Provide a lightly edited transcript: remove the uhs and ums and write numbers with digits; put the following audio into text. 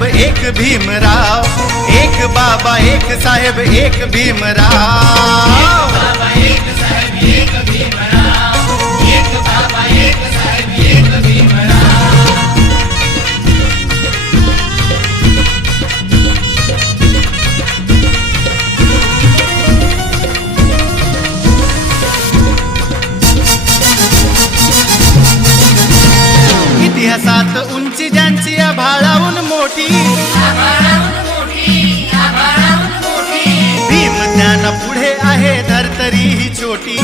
साहेब एक भीमराव, एक बाबा एक साहेब एक भीमराव। बाबा एक साहेब एक भीमराव, एक बाबा एक साहेब एक भीमराव। इतिहासात उंची ज्यांची आभाळाहून मोठी, भीम ज्ञान पुढे आहे धरतरी ही छोटी।